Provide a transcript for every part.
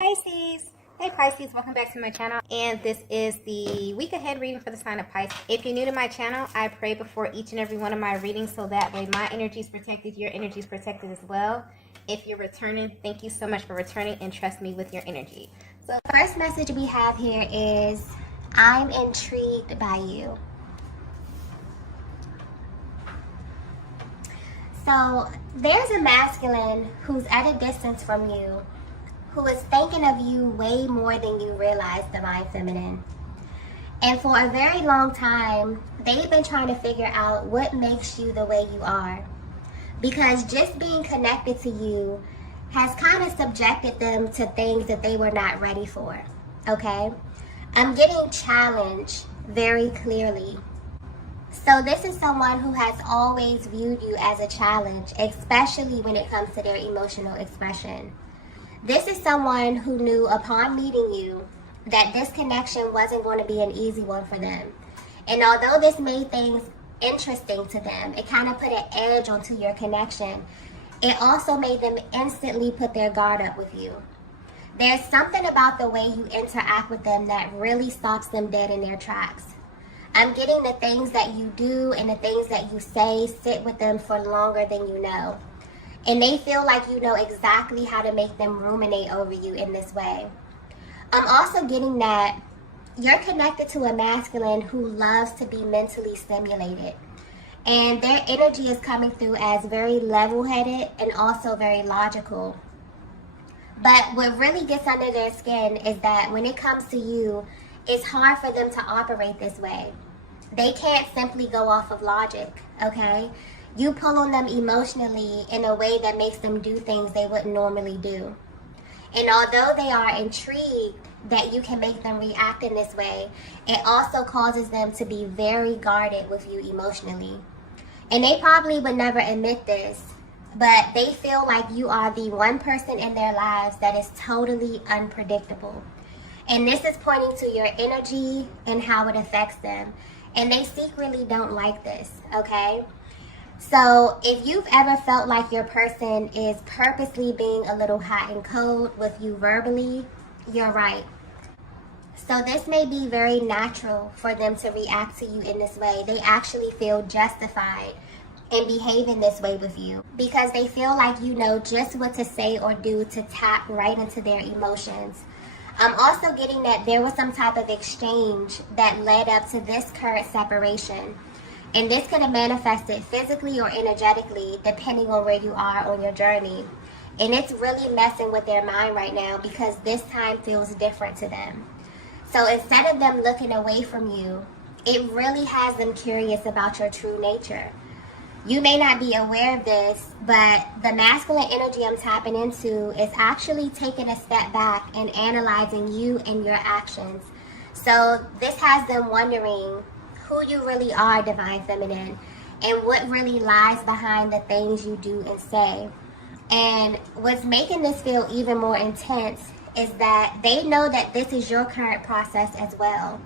Pisces. Hey Pisces, welcome back to my channel, and this is the week ahead reading for the sign of Pisces. If you're new to my channel, I pray before each and every one of my readings so that way my energy is protected, your energy is protected as well. If you're returning, thank you so much for returning and trust me with your energy. So the first message we have here is, I'm intrigued by you. So there's a masculine who's at a distance from you, who is thinking of you way more than you realize, Divine Feminine. And for a very long time, they've been trying to figure out what makes you the way you are. Because just being connected to you has kind of subjected them to things that they were not ready for, okay? I'm getting challenged very clearly. So this is someone who has always viewed you as a challenge, especially when it comes to their emotional expression. This is someone who knew upon meeting you that this connection wasn't going to be an easy one for them. And although this made things interesting to them, it kind of put an edge onto your connection. It also made them instantly put their guard up with you. There's something about the way you interact with them that really stops them dead in their tracks. I'm getting the things that you do and the things that you say sit with them for longer than you know. And they feel like you know exactly how to make them ruminate over you in this way. I'm also getting that you're connected to a masculine who loves to be mentally stimulated. And their energy is coming through as very level-headed and also very logical. But what really gets under their skin is that when it comes to you, it's hard for them to operate this way. They can't simply go off of logic, okay? You pull on them emotionally in a way that makes them do things they wouldn't normally do. And although they are intrigued that you can make them react in this way, it also causes them to be very guarded with you emotionally. And they probably would never admit this, but they feel like you are the one person in their lives that is totally unpredictable. And this is pointing to your energy and how it affects them. And they secretly don't like this, okay? So if you've ever felt like your person is purposely being a little hot and cold with you verbally, you're right. So this may be very natural for them to react to you in this way. They actually feel justified in behaving this way with you because they feel like you know just what to say or do to tap right into their emotions. I'm also getting that there was some type of exchange that led up to this current separation. And this could have manifested physically or energetically depending on where you are on your journey. And it's really messing with their mind right now because this time feels different to them. So instead of them looking away from you, it really has them curious about your true nature. You may not be aware of this, but the masculine energy I'm tapping into is actually taking a step back and analyzing you and your actions. So this has them wondering who you really are, Divine Feminine, and what really lies behind the things you do and say. And what's making this feel even more intense is that they know that this is your current process as well.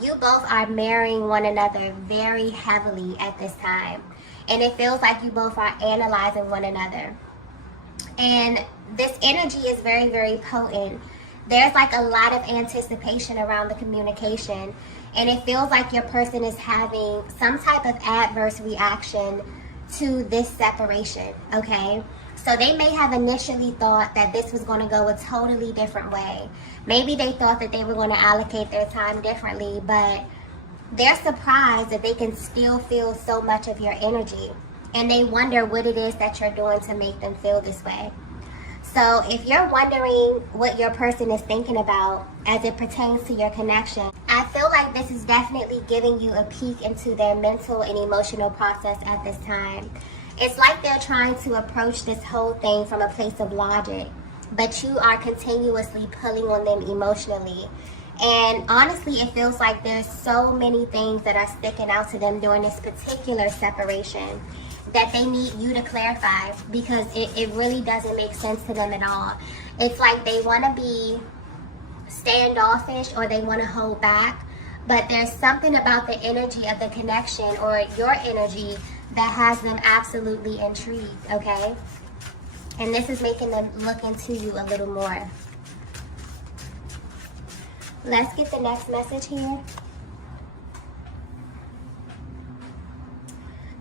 You both are marrying one another very heavily at this time. And it feels like you both are analyzing one another. And this energy is very, very potent. There's like a lot of anticipation around the communication. And it feels like your person is having some type of adverse reaction to this separation, okay? So they may have initially thought that this was going to go a totally different way. Maybe they thought that they were going to allocate their time differently, but they're surprised that they can still feel so much of your energy. And they wonder what it is that you're doing to make them feel this way. So if you're wondering what your person is thinking about as it pertains to your connection, I feel like this is definitely giving you a peek into their mental and emotional process at this time. It's like they're trying to approach this whole thing from a place of logic, but you are continuously pulling on them emotionally. And honestly, it feels like there's so many things that are sticking out to them during this particular separation that they need you to clarify because it really doesn't make sense to them at all. It's like they want to be standoffish or they want to hold back, but there's something about the energy of the connection or your energy that has them absolutely intrigued, okay? And this is making them look into you a little more. Let's get the next message here.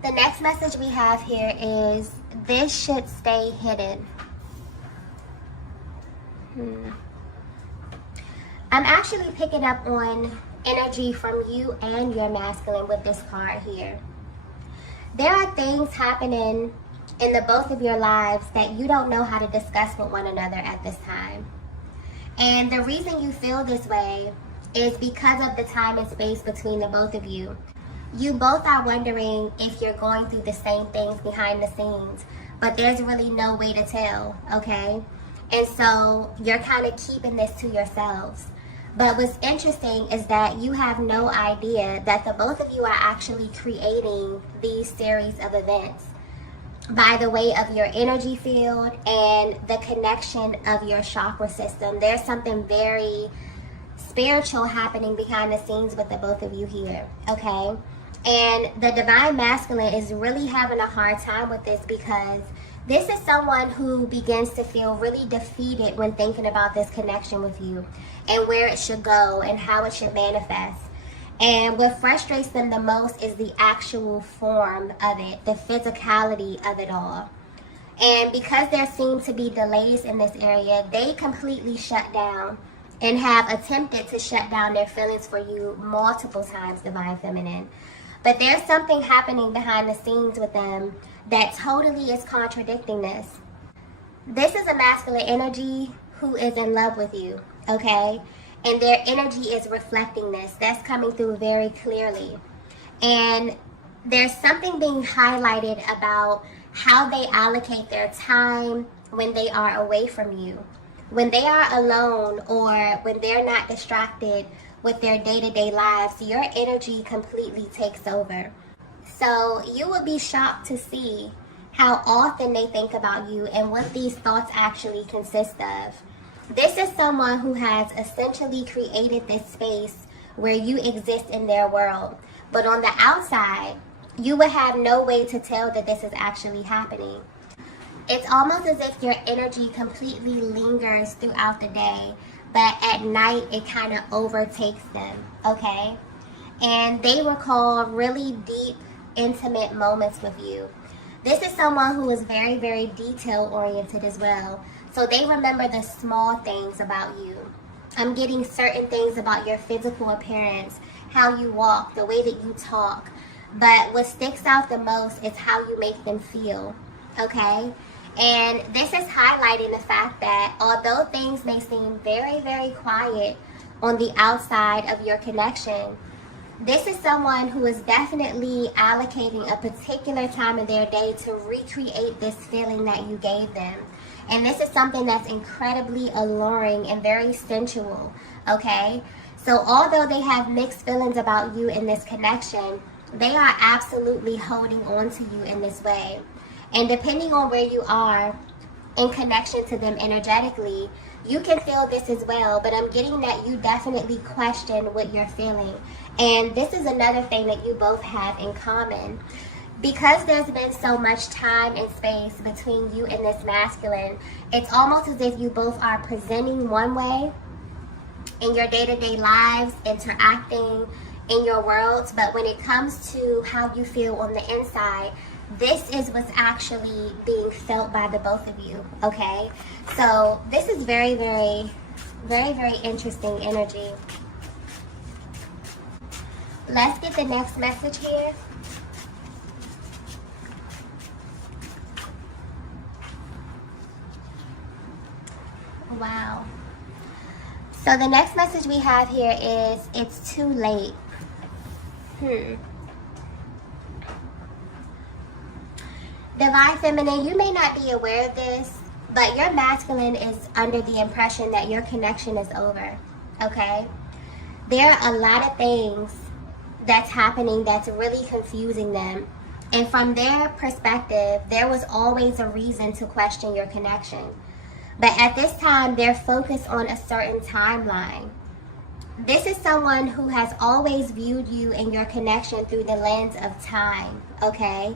The next message we have here is, this should stay hidden. I'm actually picking up on energy from you and your masculine with this card here. There are things happening in the both of your lives that you don't know how to discuss with one another at this time. And the reason you feel this way is because of the time and space between the both of you. You both are wondering if you're going through the same things behind the scenes, but there's really no way to tell, okay? And so you're kind of keeping this to yourselves. But what's interesting is that you have no idea that the both of you are actually creating these series of events by the way of your energy field and the connection of your chakra system. There's something very spiritual happening behind the scenes with the both of you here, okay? And the divine masculine is really having a hard time with this because this is someone who begins to feel really defeated when thinking about this connection with you and where it should go and how it should manifest. And what frustrates them the most is the actual form of it, the physicality of it all. And because there seem to be delays in this area, they completely shut down and have attempted to shut down their feelings for you multiple times, Divine Feminine. But there's something happening behind the scenes with them that totally is contradicting this. This is a masculine energy who is in love with you, okay? And their energy is reflecting this. That's coming through very clearly. And there's something being highlighted about how they allocate their time when they are away from you. When they are alone or when they're not distracted with their day-to-day lives, your energy completely takes over. So you will be shocked to see how often they think about you and what these thoughts actually consist of. This is someone who has essentially created this space where you exist in their world. But on the outside, you would have no way to tell that this is actually happening. It's almost as if your energy completely lingers throughout the day, but at night it kind of overtakes them, okay? And they recall really deep, intimate moments with you. This is someone who is very, very detail-oriented as well. So they remember the small things about you. I'm getting certain things about your physical appearance, how you walk, the way that you talk. But what sticks out the most is how you make them feel, okay? And this is highlighting the fact that although things may seem very, very quiet on the outside of your connection, this is someone who is definitely allocating a particular time of their day to recreate this feeling that you gave them. And this is something that's incredibly alluring and very sensual, okay? So although they have mixed feelings about you in this connection, they are absolutely holding on to you in this way. And depending on where you are in connection to them energetically, you can feel this as well. But I'm getting that you definitely question what you're feeling. And this is another thing that you both have in common. Because there's been so much time and space between you and this masculine, it's almost as if you both are presenting one way in your day-to-day lives, interacting in your worlds. But when it comes to how you feel on the inside, this is what's actually being felt by the both of you, okay? So this is very, very, very, very interesting energy. Let's get the next message here. Wow. So the next message we have here is, it's too late. Divine Feminine, you may not be aware of this, but your masculine is under the impression that your connection is over, okay? There are a lot of things that's happening that's really confusing them. And from their perspective, there was always a reason to question your connection. But at this time, they're focused on a certain timeline. This is someone who has always viewed you and your connection through the lens of time, okay?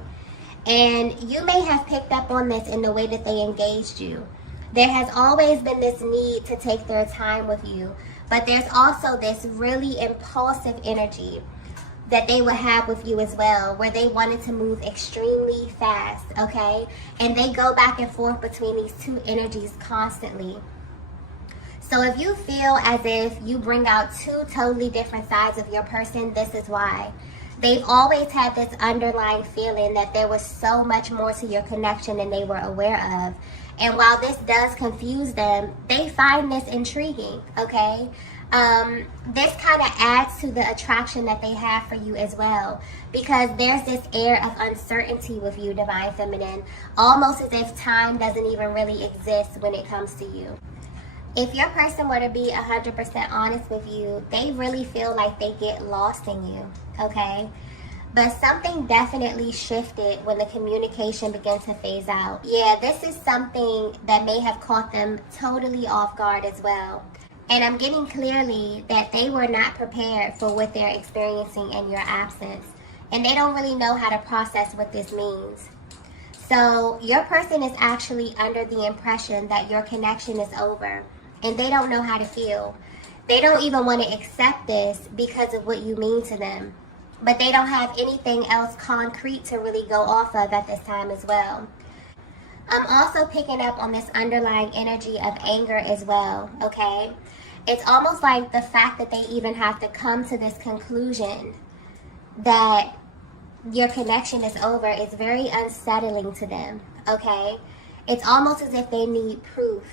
And you may have picked up on this in the way that they engaged you. There has always been this need to take their time with you, but there's also this really impulsive energy that they would have with you as well, where they wanted to move extremely fast, okay? And they go back and forth between these two energies constantly. So if you feel as if you bring out two totally different sides of your person, this is why. They've always had this underlying feeling that there was so much more to your connection than they were aware of. And while this does confuse them, they find this intriguing, okay? This kind of adds to the attraction that they have for you as well, because there's this air of uncertainty with you, Divine Feminine, almost as if time doesn't even really exist when it comes to you. If your person were to be 100% honest with you, they really feel like they get lost in you, okay? But something definitely shifted when the communication began to phase out. Yeah, this is something that may have caught them totally off guard as well. And I'm getting clearly that they were not prepared for what they're experiencing in your absence. And they don't really know how to process what this means. So your person is actually under the impression that your connection is over. And they don't know how to feel. They don't even want to accept this because of what you mean to them. But they don't have anything else concrete to really go off of at this time as well. I'm also picking up on this underlying energy of anger as well, okay? It's almost like the fact that they even have to come to this conclusion that your connection is over is very unsettling to them, okay? It's almost as if they need proof.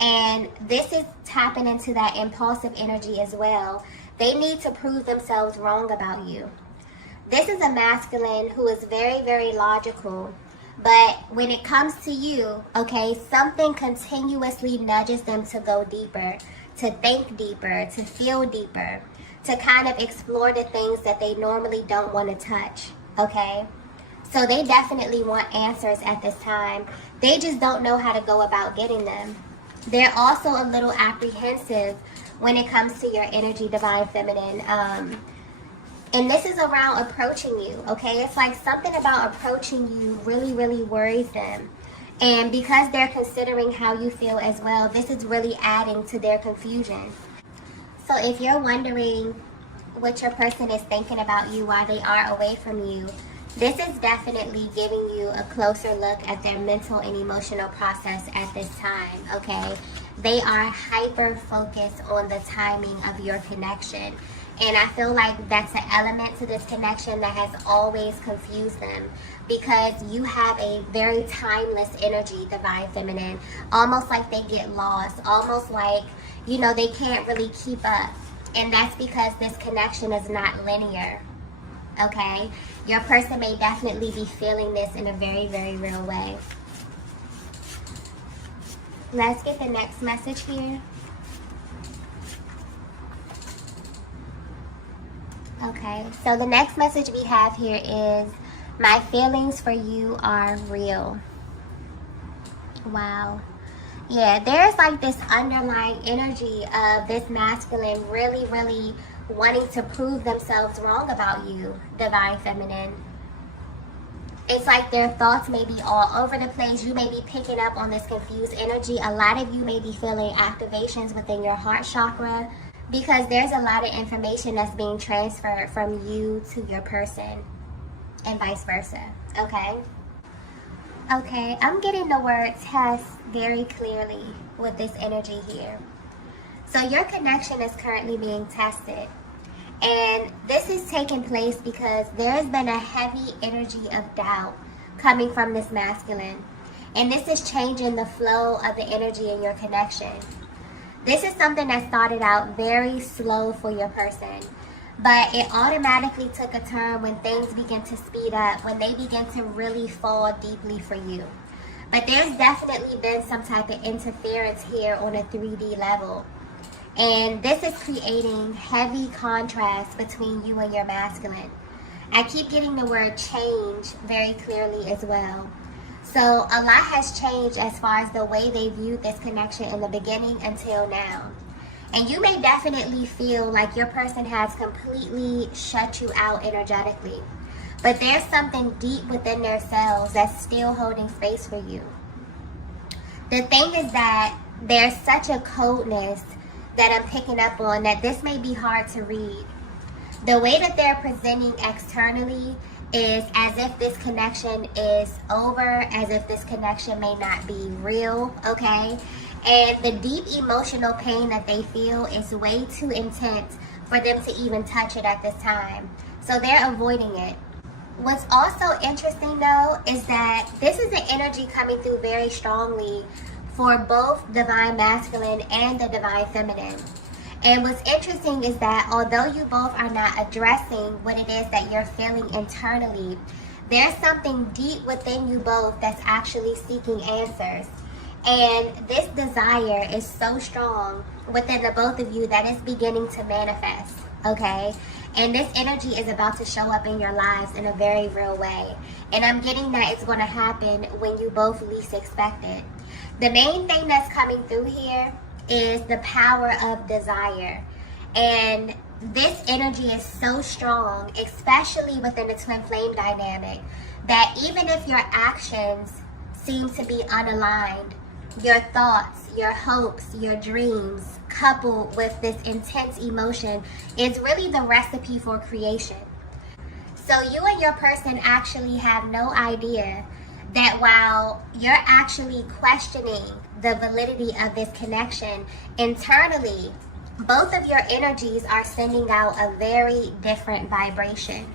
And this is tapping into that impulsive energy as well. They need to prove themselves wrong about you. This is a masculine who is very, very logical. But when it comes to you, okay, something continuously nudges them to go deeper, to think deeper, to feel deeper, to kind of explore the things that they normally don't want to touch, okay? So they definitely want answers at this time. They just don't know how to go about getting them. They're also a little apprehensive when it comes to your energy, Divine Feminine. And this is around approaching you, okay? It's like something about approaching you really, really worries them. And because they're considering how you feel as well, this is really adding to their confusion. So if you're wondering what your person is thinking about you while they are away from you, this is definitely giving you a closer look at their mental and emotional process at this time, okay? They are hyper-focused on the timing of your connection. And I feel like that's an element to this connection that has always confused them, because you have a very timeless energy, Divine Feminine. Almost like they get lost, almost like, you know, they can't really keep up. And that's because this connection is not linear, okay? Your person may definitely be feeling this in a very, very real way. Let's get the next message here. Okay, so the next message we have here is, my feelings for you are real. Wow. Yeah, there's like this underlying energy of this masculine really, really wanting to prove themselves wrong about you, Divine Feminine. It's like their thoughts may be all over the place. You may be picking up on this confused energy. A lot of you may be feeling activations within your heart chakra, because there's a lot of information that's being transferred from you to your person and vice versa, okay? Okay, I'm getting the word test very clearly with this energy here. So your connection is currently being tested. And this is taking place because there has been a heavy energy of doubt coming from this masculine. And this is changing the flow of the energy in your connection. This is something that started out very slow for your person, but it automatically took a turn when things begin to speed up, when they begin to really fall deeply for you. But there's definitely been some type of interference here on a 3D level. And this is creating heavy contrast between you and your masculine. I keep getting the word change very clearly as well. So a lot has changed as far as the way they viewed this connection in the beginning until now. And you may definitely feel like your person has completely shut you out energetically. But there's something deep within themselves that's still holding space for you. The thing is that there's such a coldness that I'm picking up on that this may be hard to read. The way that they're presenting externally is as if this connection is over, as if this connection may not be real, okay? And the deep emotional pain that they feel is way too intense for them to even touch it at this time. So they're avoiding it. What's also interesting though is that this is an energy coming through very strongly for both divine masculine and the divine feminine. And what's interesting is that although you both are not addressing what it is that you're feeling internally, there's something deep within you both that's actually seeking answers. And this desire is so strong within the both of you that it's beginning to manifest, okay? And this energy is about to show up in your lives in a very real way. And I'm getting that it's going to happen when you both least expect it. The main thing that's coming through here is the power of desire. And this energy is so strong, especially within the twin flame dynamic, that even if your actions seem to be unaligned, your thoughts, your hopes, your dreams, coupled with this intense emotion, is really the recipe for creation. So you and your person actually have no idea that while you're actually questioning the validity of this connection, internally, both of your energies are sending out a very different vibration,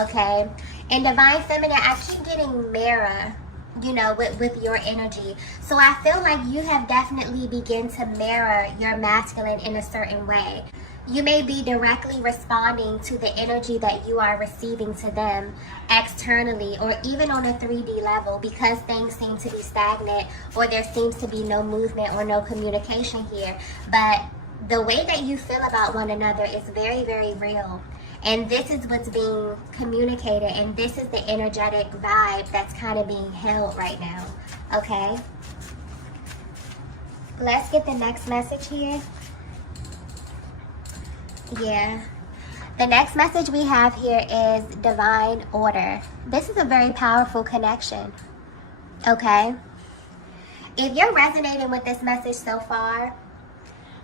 okay? In divine feminine, I keep getting mirror, you know, with your energy. So I feel like you have definitely begun to mirror your masculine in a certain way. You may be directly responding to the energy that you are receiving to them externally, or even on a 3D level, because things seem to be stagnant or there seems to be no movement or no communication here. But the way that you feel about one another is very, very real. And this is what's being communicated, and this is the energetic vibe that's kind of being held right now, okay? Let's get the next message here. Yeah. The next message we have here is divine order. This is a very powerful connection, okay? If you're resonating with this message so far,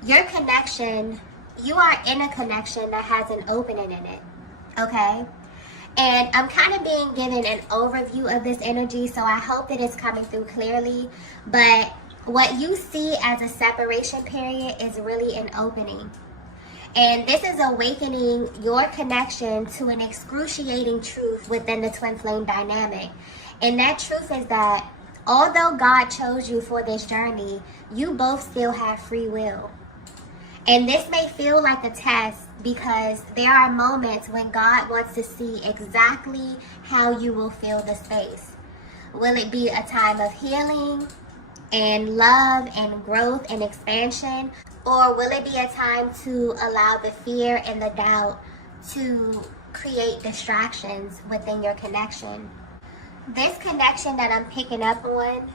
your connection, you are in a connection that has an opening in it, okay? And I'm kind of being given an overview of this energy, so I hope that it's coming through clearly. But what you see as a separation period is really an opening. And this is awakening your connection to an excruciating truth within the twin flame dynamic. And that truth is that although God chose you for this journey, you both still have free will. And this may feel like a test because there are moments when God wants to see exactly how you will fill the space. Will it be a time of healing and love and growth and expansion? Or will it be a time to allow the fear and the doubt to create distractions within your connection? This connection that I'm picking up on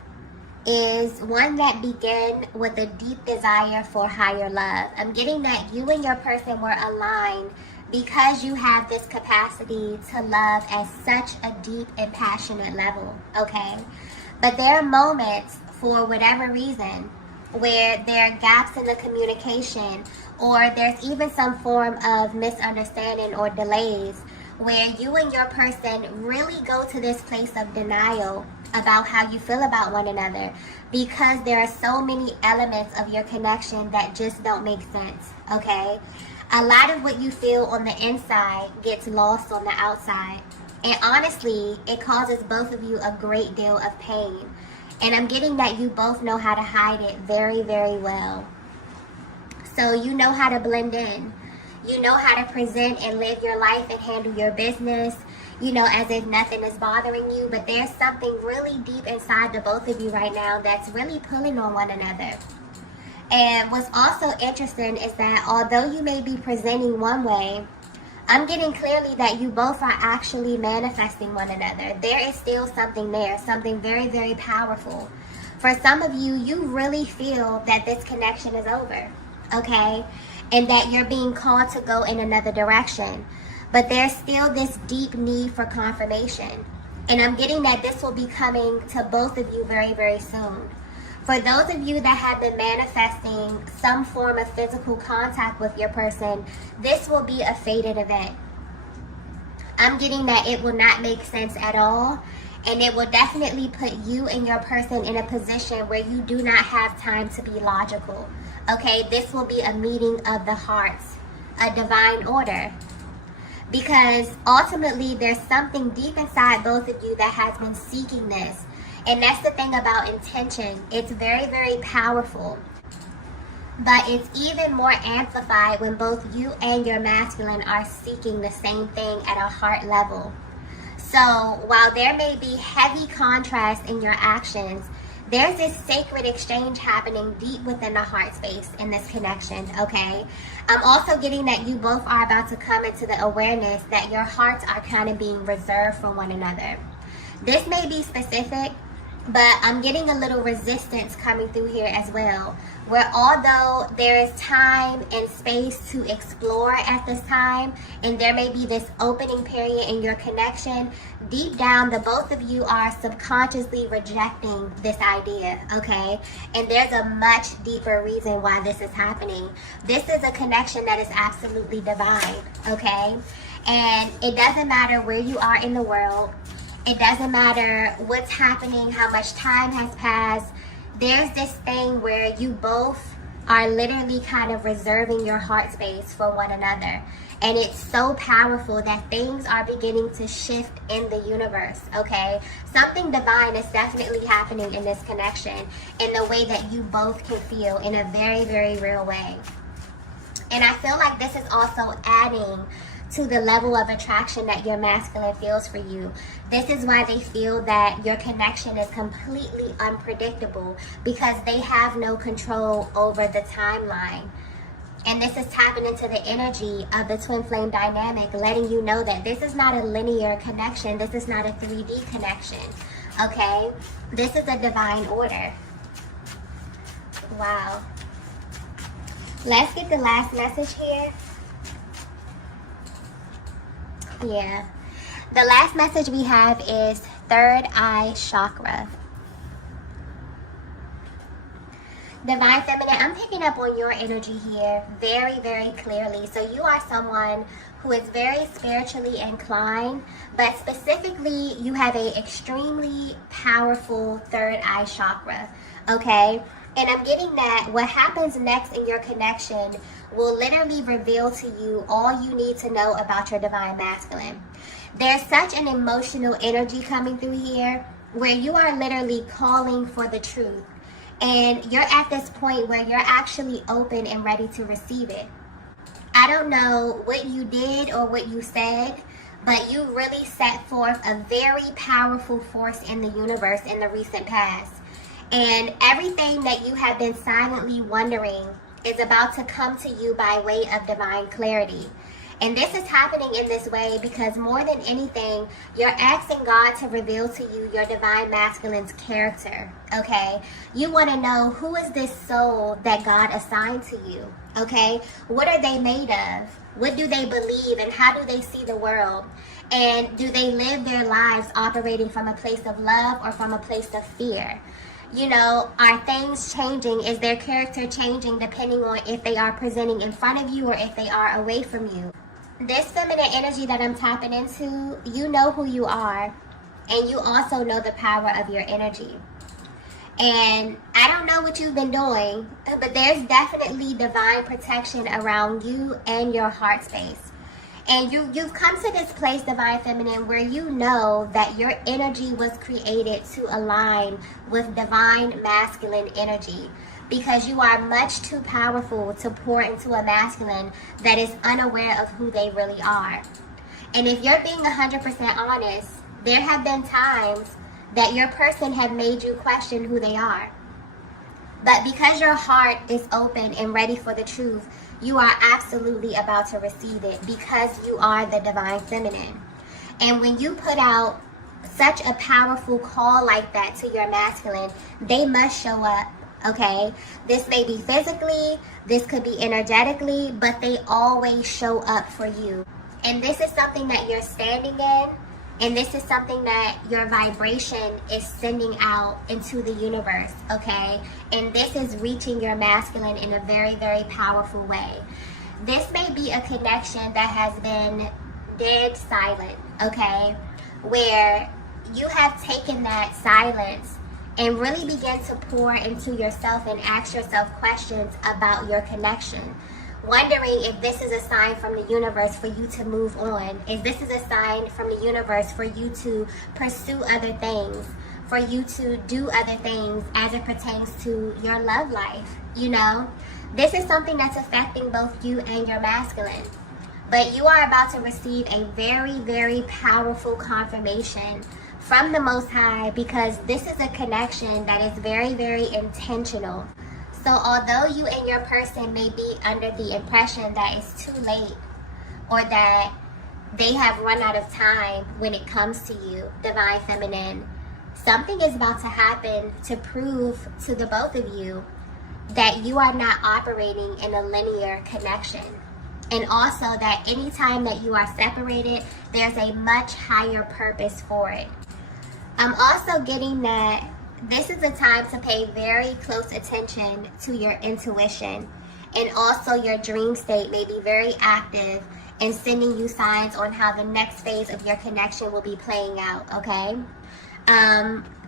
is one that began with a deep desire for higher love. I'm getting that you and your person were aligned because you have this capacity to love at such a deep and passionate level, okay? But there are moments, for whatever reason, where there are gaps in the communication, or there's even some form of misunderstanding or delays, where you and your person really go to this place of denial about how you feel about one another, because there are so many elements of your connection that just don't make sense, okay? A lot of what you feel on the inside gets lost on the outside. And honestly, it causes both of you a great deal of pain. And I'm getting that you both know how to hide it very, very well. So you know how to blend in. You know how to present and live your life and handle your business, you know, as if nothing is bothering you. But there's something really deep inside the both of you right now that's really pulling on one another. And what's also interesting is that although you may be presenting one way, I'm getting clearly that you both are actually manifesting one another. There is still something there, something very, very powerful. For some of you, you really feel that this connection is over, okay? And that you're being called to go in another direction. But there's still this deep need for confirmation. And I'm getting that this will be coming to both of you very, very soon. For those of you that have been manifesting some form of physical contact with your person, this will be a fated event. I'm getting that it will not make sense at all, and it will definitely put you and your person in a position where you do not have time to be logical. Okay, this will be a meeting of the hearts, a divine order. Because ultimately there's something deep inside both of you that has been seeking this. And that's the thing about intention. It's very, very powerful. But it's even more amplified when both you and your masculine are seeking the same thing at a heart level. So while there may be heavy contrast in your actions, there's this sacred exchange happening deep within the heart space in this connection, okay? I'm also getting that you both are about to come into the awareness that your hearts are kind of being reserved for one another. This may be specific, but I'm getting a little resistance coming through here as well, where although there is time and space to explore at this time, and there may be this opening period in your connection, deep down the both of you are subconsciously rejecting this idea, okay? And there's a much deeper reason why this is happening. This is a connection that is absolutely divine, okay? And it doesn't matter where you are in the world. It doesn't matter what's happening, how much time has passed. There's this thing where you both are literally kind of reserving your heart space for one another. And it's so powerful that things are beginning to shift in the universe, okay? Something divine is definitely happening in this connection in the way that you both can feel in a very, very real way. And I feel like this is also adding to the level of attraction that your masculine feels for you. This is why they feel that your connection is completely unpredictable, because they have no control over the timeline. And this is tapping into the energy of the twin flame dynamic, letting you know that this is not a linear connection. This is not a 3D connection, okay? This is a divine order. Wow. Let's get the last message here. Yeah. The last message we have is third eye chakra. Divine Feminine, I'm picking up on your energy here very, very clearly. So you are someone who is very spiritually inclined, but specifically you have an extremely powerful third eye chakra, okay? And I'm getting that what happens next in your connection will literally reveal to you all you need to know about your divine masculine. There's such an emotional energy coming through here where you are literally calling for the truth. And you're at this point where you're actually open and ready to receive it. I don't know what you did or what you said, but you really set forth a very powerful force in the universe in the recent past. And everything that you have been silently wondering is about to come to you by way of divine clarity. And this is happening in this way because more than anything, you're asking God to reveal to you your divine masculine's character, okay? You want to know, who is this soul that God assigned to you, okay? What are they made of? What do they believe, and how do they see the world? And do they live their lives operating from a place of love or from a place of fear? You know, are things changing? Is their character changing depending on if they are presenting in front of you or if they are away from you? This feminine energy that I'm tapping into, you know who you are, and you also know the power of your energy. And I don't know what you've been doing, but there's definitely divine protection around you and your heart space. And you've come to this place, Divine Feminine, where you know that your energy was created to align with divine masculine energy, because you are much too powerful to pour into a masculine that is unaware of who they really are. And if you're being 100% honest, there have been times that your person have made you question who they are. But because your heart is open and ready for the truth, you are absolutely about to receive it, because you are the Divine Feminine. And when you put out such a powerful call like that to your masculine, they must show up, okay? This may be physically, this could be energetically, but they always show up for you. And this is something that you're standing in, And this is something that your vibration is sending out into the universe, okay? And this is reaching your masculine in a very, very powerful way. This may be a connection that has been dead silent, okay? Where you have taken that silence and really begin to pour into yourself and ask yourself questions about your connection. Wondering if this is a sign from the universe for you to move on. If this is a sign from the universe for you to pursue other things, for you to do other things as it pertains to your love life, you know? This is something that's affecting both you and your masculine. But you are about to receive a very, very powerful confirmation from the Most High, because this is a connection that is very, very intentional. So although you and your person may be under the impression that it's too late, or that they have run out of time when it comes to you, Divine Feminine, something is about to happen to prove to the both of you that you are not operating in a linear connection. And also that anytime that you are separated, there's a much higher purpose for it. I'm also getting that this is a time to pay very close attention to your intuition, and also your dream state may be very active and sending you signs on how the next phase of your connection will be playing out, okay?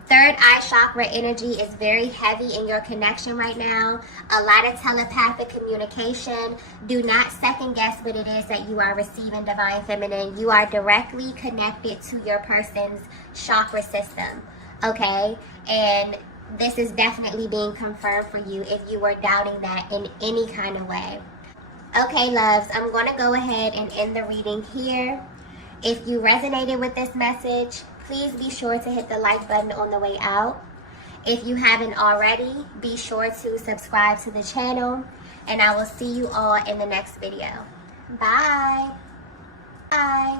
Third eye chakra energy is very heavy in your connection right now. A lot of telepathic communication. Do not second guess what it is that you are receiving, Divine Feminine. You are directly connected to your person's chakra system, okay? And this is definitely being confirmed for you if you were doubting that in any kind of way. Okay, loves, I'm going to go ahead and end the reading here. If you resonated with this message, please be sure to hit the like button on the way out. If you haven't already, be sure to subscribe to the channel, and I will see you all in the next video. Bye. Bye.